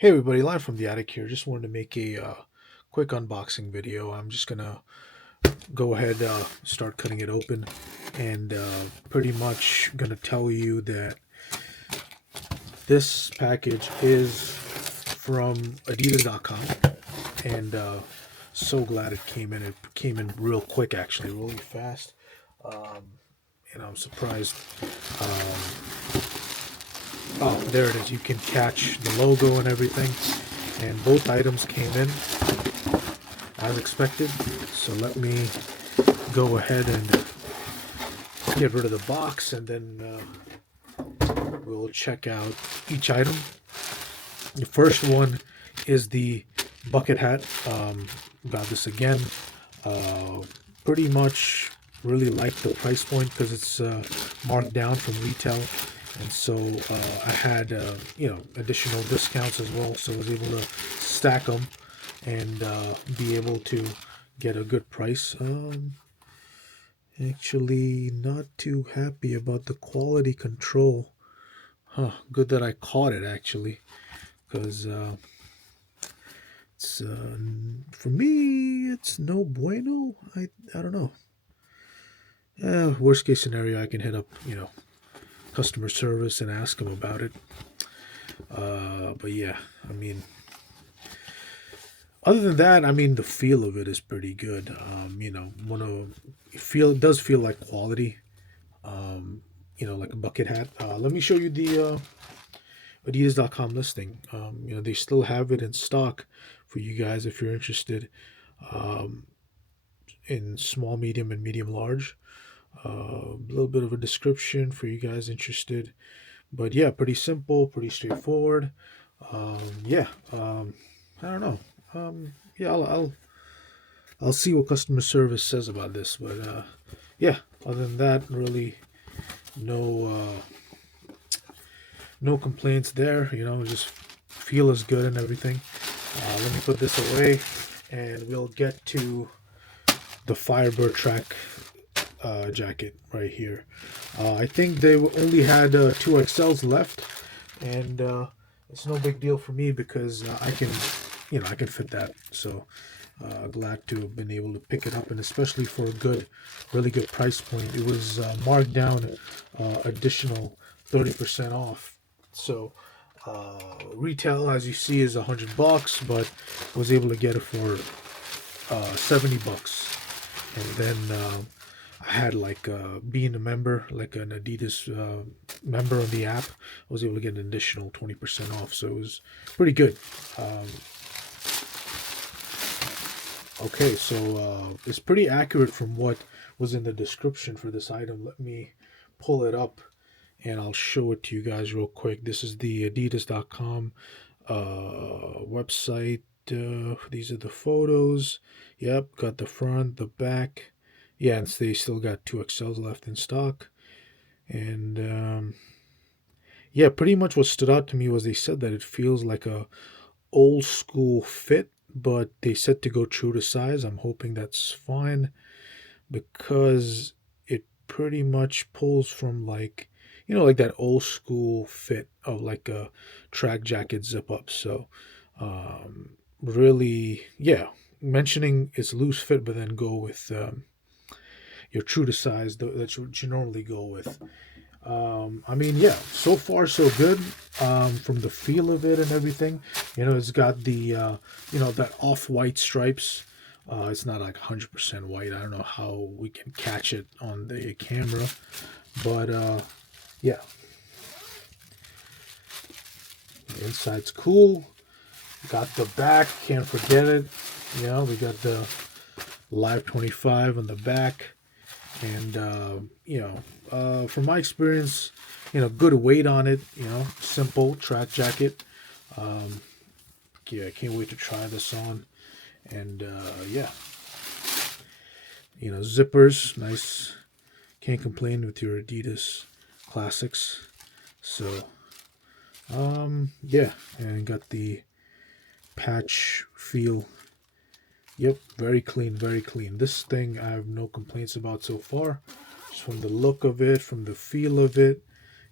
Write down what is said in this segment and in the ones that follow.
Hey everybody, live from the attic here. Just wanted to make a quick unboxing video. I'm just gonna go ahead, start cutting it open, and pretty much gonna tell you that this package is from Adidas.com, and so glad it came in. It came in real quick, actually, really fast, um, and I'm surprised. Um, oh, there it is. You can catch the logo and everything, and both items came in as expected. So let me go ahead and get rid of the box, and then we'll check out each item. The first one is the bucket hat. Got this again. Uh, Pretty much really like the price point because it's marked down from retail, and so I had additional discounts as well, so I was able to stack them and be able to get a good price. Actually, not too happy about the quality control. Huh, good that I caught it actually, because it's for me it's no bueno. I don't know. Worst case scenario, I can hit up customer service and ask them about it. But yeah, I mean, other than that, I mean, the feel of it is pretty good. One of it does feel like quality. Like a bucket hat. Let me show you the Adidas.com listing. They still have it in stock for you guys if you're interested, um, in small, medium, and medium large. A little bit of a description for you guys interested, but yeah, pretty simple, pretty straightforward. Yeah, I don't know. Yeah, I'll see what customer service says about this, but yeah. Other than that, really no no complaints there. Just feel is good and everything. Let me put this away, and we'll get to the Firebird track jacket right here. I think they only had two XLs left, and it's no big deal for me because I can fit that. So glad to have been able to pick it up, and especially for a really good price point. It was marked down additional 30% off. So retail, as you see, is $100, but was able to get it for $70. And then I had like being a member, like an Adidas member on the app, I was able to get an additional 20% off. So it was pretty good. Um, okay, so it's pretty accurate from what was in the description for this item. Let me pull it up and I'll show it to you guys real quick. This is the Adidas.com website. These are the photos. Yep, got the front, the back. Yeah, and they still got two XLs left in stock. And yeah, pretty much what stood out to me was they said that it feels like a old school fit, but they said to go true to size. I'm hoping that's fine because it pretty much pulls from like that old school fit of like a track jacket zip up. So really, yeah, mentioning it's loose fit, but then go with your true to size. That's what you normally go with. I mean, yeah, so far so good. From the feel of it and everything, it's got the that off-white stripes. It's not like 100% white. I don't know how we can catch it on the camera, but yeah, the inside's cool. Got the back, can't forget it. We got the Live 25 on the back, and from my experience, good weight on it. Simple track jacket. Um, yeah, I can't wait to try this on, and yeah, zippers, nice. Can't complain with your Adidas classics. So yeah, and got the patch feel. Yep, very clean, very clean. This thing I have no complaints about so far. Just from the look of it, from the feel of it.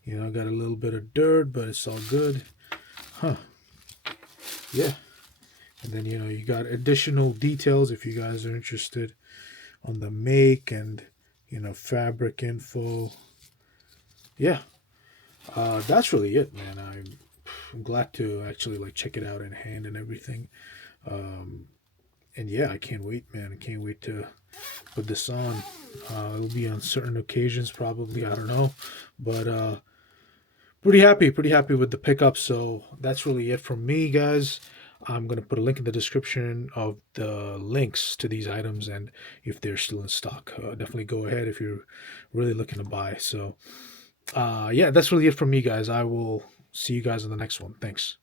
Got a little bit of dirt, but it's all good. Huh. yeah. And then, you know, you got additional details if you guys are interested on the make and, you know, fabric info. Yeah, that's really it, man. I'm glad to actually like check it out in hand and everything. Um, and yeah, I can't wait, man. I can't wait to put this on. It'll be on certain occasions, probably. I don't know, but pretty happy with the pickup. So that's really it from me, guys. I'm gonna put a link in the description of the links to these items, and if they're still in stock, definitely go ahead if you're really looking to buy. So, yeah, that's really it from me, guys. I will see you guys in the next one. Thanks.